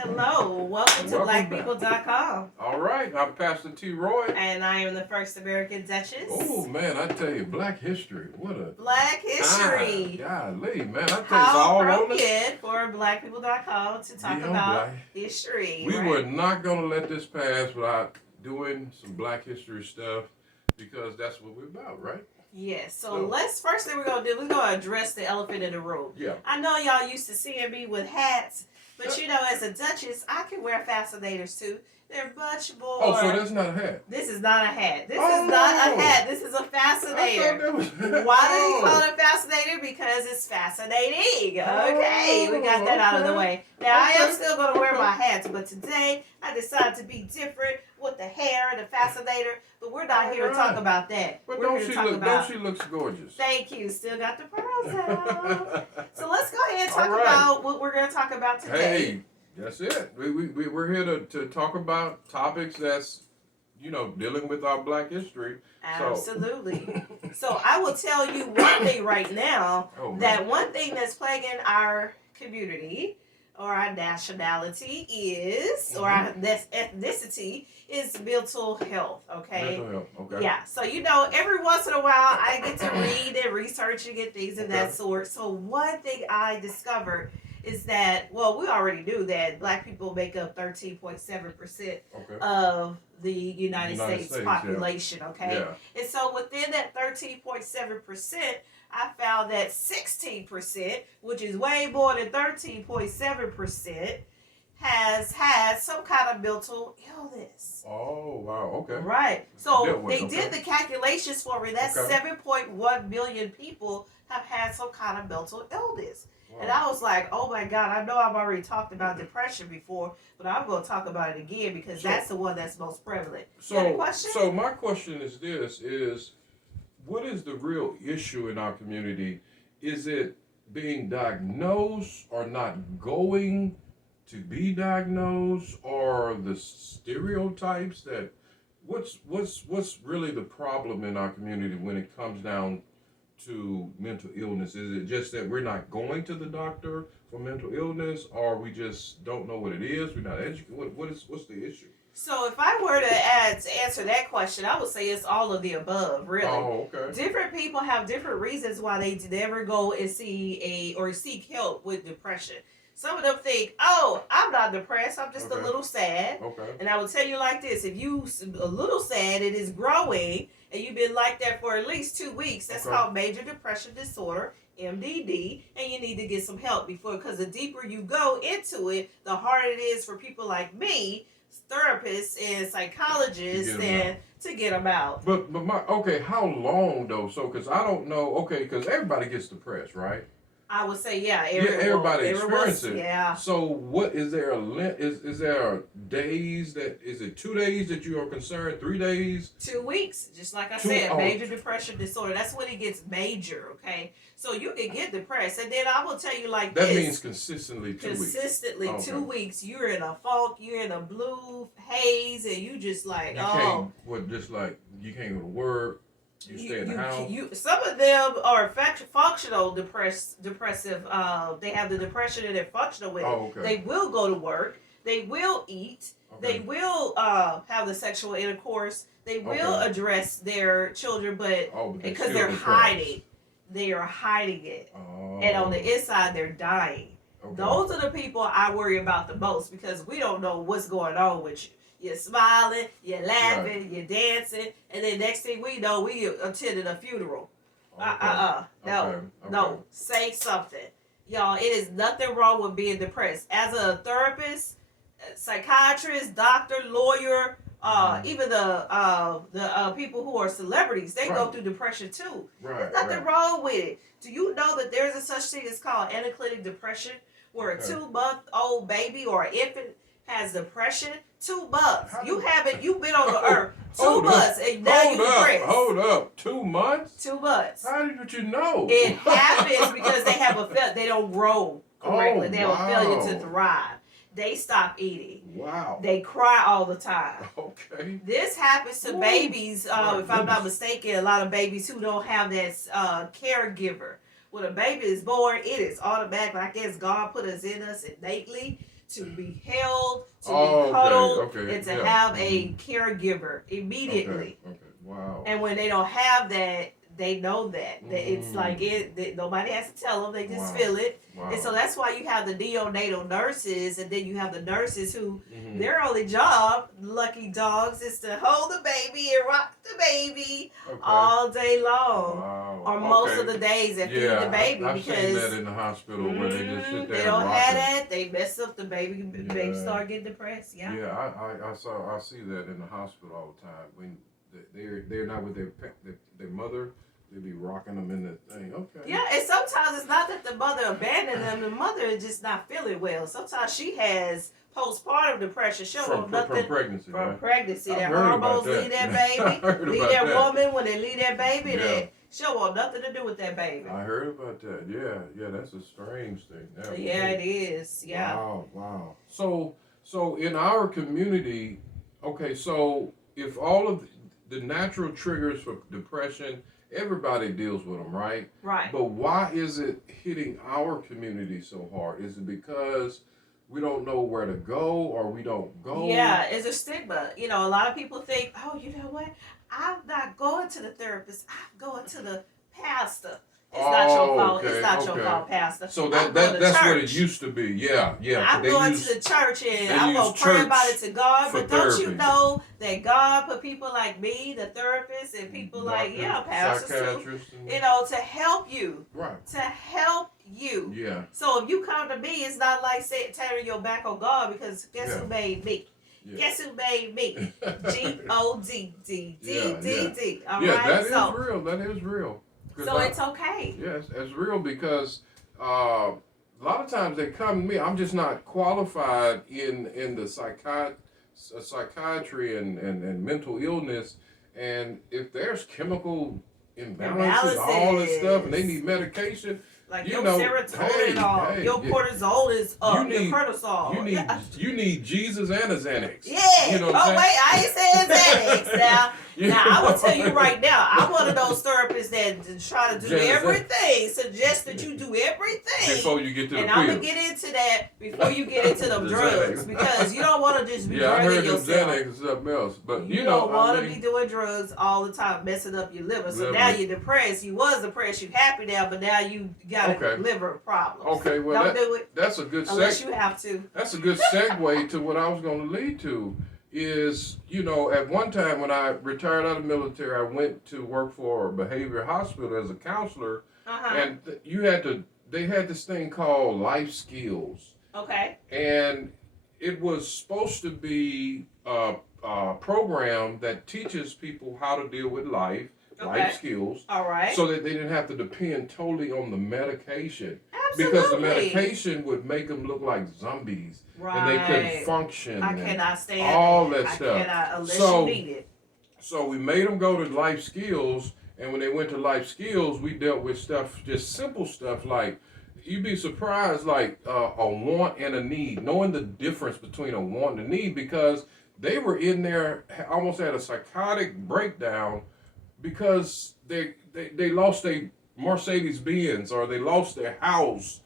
Hello, welcome to Welcome back. blackpeople.com. All right, I'm Pastor T. Roy. And I am the first American Duchess. Oh man, I tell you, Black History. What a Black History. Golly, man, I tell you, it's How all on us. appropriate for blackpeople.com to talk Yeah, about Black. history. We right? were not gonna let this pass without doing some Black History stuff because that's what we're about, right? Yes, so So- let's first thing we're gonna do, we're gonna address the elephant in the room. Yeah. I know y'all used to seeing me with hats, but you know, as a Duchess, I can wear fascinators too. They're much more. Oh, so that's not a hat. This is not a hat. This Oh. is not a hat. This is a I fascinator. thought that was. Why do you Oh. call it fascinating? Because it's fascinating. Okay, we got that out of the Okay. way. Now, I am Okay. still going to wear Okay. my hats, but today I decided to be different with the hair and the fascinator. But we're not here to talk Alright. about that. But We're don't here to she talk look? about. Don't she looks gorgeous? Thank you. Still got the pearls out. So let's go ahead and talk Alright. about what we're going to talk about today. Hey, that's it. We're here to talk about topics that's, dealing with our Black history. Absolutely. So I will tell you one thing right now. Oh, man. That one thing that's plaguing our community or our nationality is, or our ethnicity is mental health, okay? Mental health, okay. Yeah, so every once in a while I get to read and research and get things of that Okay. sort. So one thing I discovered is that, well, we already knew that Black people make up 13.7% Okay. of the United United States States, population, okay? Yeah. And so within that 13.7%, I found that 16%, which is way more than 13.7%, has had some kind of mental illness. Oh, wow. Okay. Right. So Dealt with, they okay. did the calculations for me. That's Okay. 7.1 million people have had some kind of mental illness. Wow. And I was like, oh my God, I know I've already talked about depression before, but I'm going to talk about it again because So- that's the one that's most prevalent. You got a question? So my question is this: what is the real issue in our community? Is it being diagnosed or not going to be diagnosed, or the stereotypes that? What's really the problem in our community when it comes down to mental illness? Is it just that we're not going to the doctor for mental illness, or we just don't know what it is? We're not educated. What's the issue? So if I were to answer that question, I would say it's all of the above, really. Oh, okay. Different people have different reasons why they never go and seek help with depression. Some of them think, oh, I'm not depressed, I'm just a Okay. little sad. Okay. And I will tell you like this, if you a little sad, it is growing, and you've been like that for at least 2 weeks, that's Okay. called major depression disorder, MDD, and you need to get some help because the deeper you go into it, the harder it is for people like me, therapists and psychologists, To get 'em and to get them out. But how long though? So, because I don't know. Okay, because everybody gets depressed, right? I would say, yeah, everybody everyone's- experiences it. Yeah. So, what is there is there days that is it 2 days that you are concerned? 3 days? 2 weeks, just like I Two- said, oh. major depression disorder. That's when it gets major, okay? So you can get depressed. And then I will tell you like That this. means consistently 2 weeks. Consistently, Okay. 2 weeks, you're in a funk, you're in a blue haze, and you just like, You oh. can't. Just like you can't go to work. You stay in the house. Some of them are functional depressive. They have the depression and they're functional with it. Oh, okay. They will go to work. They will eat. Okay. They will have the sexual intercourse. They will Okay. address their children, but But because still they're depressed. hiding, they are hiding it, Oh. and on the inside they're dying. Okay. Those are the people I worry about the most because we don't know what's going on with you. You're smiling, you're laughing, you're dancing, and then next thing we know, we attended a funeral. Okay. No, Okay. no, say something. Y'all, it is nothing wrong with being depressed. As a therapist, psychiatrist, doctor, lawyer, even the people who are celebrities, they go Right. through depression too. Right. There's nothing Right. wrong with it. Do you know that there's a such thing as called anaclinic depression, where a Okay. 2-month-old baby or an infant has depression? 2 months. How You do- haven't. You've been on the earth 2 Hold up. months, and now you depressed. Hold up. 2 months? 2 months. How did you know? It happens because they have they don't grow correctly. Oh, They have a failure to wow. thrive. They stop eating. Wow. They cry all the time. Okay. This happens to Ooh. babies, My if I'm not goodness. mistaken, a lot of babies who don't have that caregiver. When a baby is born, it is automatic, like as God put us in us innately to be held, to Oh, be cuddled, okay, and to yeah. have a caregiver immediately. Okay. Wow. And when they don't have that, they know that it's like that nobody has to tell them; they just Wow. feel it. Wow. And so that's why you have the neonatal nurses, and then you have the nurses who Mhm. their only job, lucky dogs, is to hold the baby and rock the baby Okay. all day long, Wow. or most Okay. of the days, and feed Yeah, the baby I've seen that because in the hospital where they just sit they there don't and have rock 'em. that. They mess up the baby. Baby Yeah. start getting depressed. Yeah. Yeah, I see that in the hospital all the time when they're not with their mother. They be rocking them in the thing. Okay. Yeah, and sometimes it's not that the mother abandoned them. The mother is just not feeling well. Sometimes she has postpartum depression. She don't want nothing from pregnancy. from Right? pregnancy. I've Their heard about hormones that. leave that I baby, heard leave about that that. woman. When they leave that baby, Yeah. that she don't want nothing to do with that baby. I heard about that. Yeah, that's a strange thing. That Yeah, it is. Yeah. Wow. So in our community, okay, so if all of the natural triggers for depression, everybody deals with them, right? Right. But why is it hitting our community so hard? Is it because we don't know where to go or we don't go? Yeah, it's a stigma. You know, a lot of people think, oh, you know what? I'm not going to the therapist. I'm going to the pastor. It's not your fault. okay, It's not your okay. fault, pastor. So I'm going to that's what it church. used to be. Yeah. I'm They going use- to the church and they I'm going use to pray church about it to God. for But don't you therapy. know that God put people like me, the therapist, and people like, doctors, yeah, pastors too, psychiatrists, and- you know, to help you. Right. To help you. Yeah. So if you come to me, it's not like turning your back on God because guess Yeah. who made me? Yeah. Guess who made me? G-O-D-D-D-D-D. All Yeah, right? that is So, real. That is real. 'Cause so it's okay. Yes, it's real because a lot of times they come to me. I'm just not qualified in the psychiatry and mental illness. And if there's chemical imbalances, all this stuff, and they need medication, Like you your know, serotonin, hey, your yeah. cortisol is up. You need- your cortisol. you need Jesus and a Xanax. Yeah. You know what Oh I'm wait, I ain't saying Xanax now. You Now I know? will tell you right now, I'm one of those therapists that try to do Xanax. everything. Suggest that you do everything. Before you get to the And I'm gonna pills. get into that before you get into them The drugs Xanax. because you don't want to just be Yeah, I heard drugging them yourself. Xanax is something else, but You know, don't want I to mean, be doing drugs all the time, messing up your liver. So Liver. now you're depressed. You was depressed. You happy now, but now you got Okay. a liver problem. Okay, well Don't do it that's a good unless you have to. That's a good segue to what I was going to lead to. Is, you know, at one time when I retired out of the military, I went to work for a behavioral hospital as a counselor, and they had this thing called life skills, Okay. and it was supposed to be a program that teaches people how to deal with life Okay. skills, All right. so that they didn't have to depend totally on the medication. Absolutely. Because the medication would make them look like zombies, Right. and they couldn't function. I and cannot stand all that I stuff. cannot unless So- you need it. So we made them go to life skills, and when they went to life skills, we dealt with stuff, just simple stuff like, you'd be surprised, like a want and a need, knowing the difference between a want and a need, because they were in there almost at a psychotic breakdown because they lost their Mercedes-Benz, or they lost their house,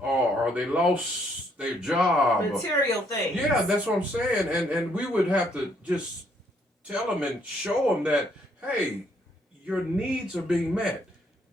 or they lost their job. Material things. Yeah, that's what I'm saying. And we would have to just tell them and show them that, hey, your needs are being met.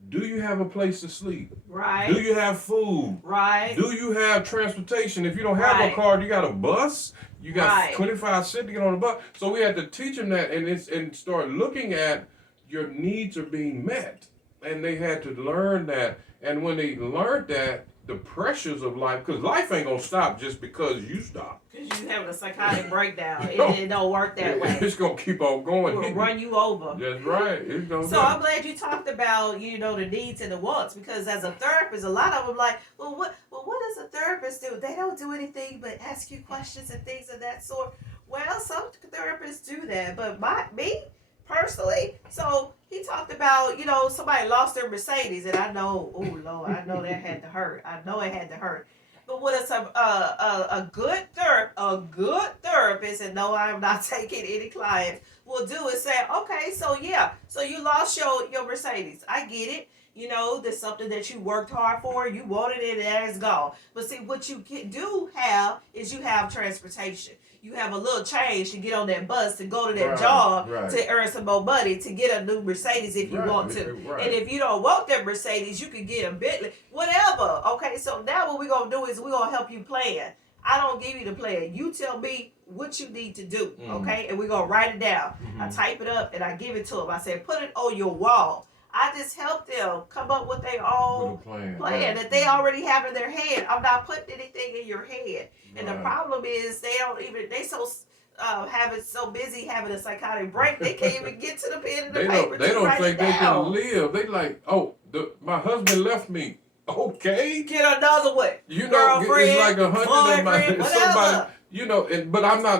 Do you have a place to sleep? Right. Do you have food? Right. Do you have transportation? If you don't have Right. a car, you got a bus. You got Right. 25 cents to get on a bus. So we had to teach them that and start looking at your needs are being met. And they had to learn that. And when they learned that, the pressures of life, because life ain't going to stop just because you stop. Because you having a psychotic breakdown. No. It don't work that way. It's going to keep on It going. will run you over. That's right. It's going So I'm glad you talked about, you know, the needs and the wants, because as a therapist, a lot of them like, well, what does a therapist do? They don't do anything but ask you questions and things of that sort. Well, some therapists do that, but me personally, so he talked about, you know, somebody lost their Mercedes, and I know, oh Lord, I know that had to hurt. I know it had to hurt. But what is a good therapist, and no, I'm not taking any clients, will do is say, okay, so yeah, so you lost your Mercedes. I get it. You know, there's something that you worked hard for, you wanted it, and it's gone. But see, what you do have is you have transportation. You have a little change to get on that bus to go to that job to earn some more money to get a new Mercedes if you want to. And if you don't want that Mercedes, you can get a Bentley, whatever. Okay, so now what we're going to do is we're going to help you plan. I don't give you the plan. You tell me what you need to do, okay? And we're going to write it down. I type it up and I give it to them. I said, put it on your wall. I just help them come up with their own plan that they already have in their head. I'm not putting anything in your head. And the problem is they so so busy having a psychotic break, they can't even get to the pen and the paper. They don't think they can live. They like, oh, my husband left me. Okay, get another one. You know, girlfriend, it's like 100 of my somebody. You know, but I'm not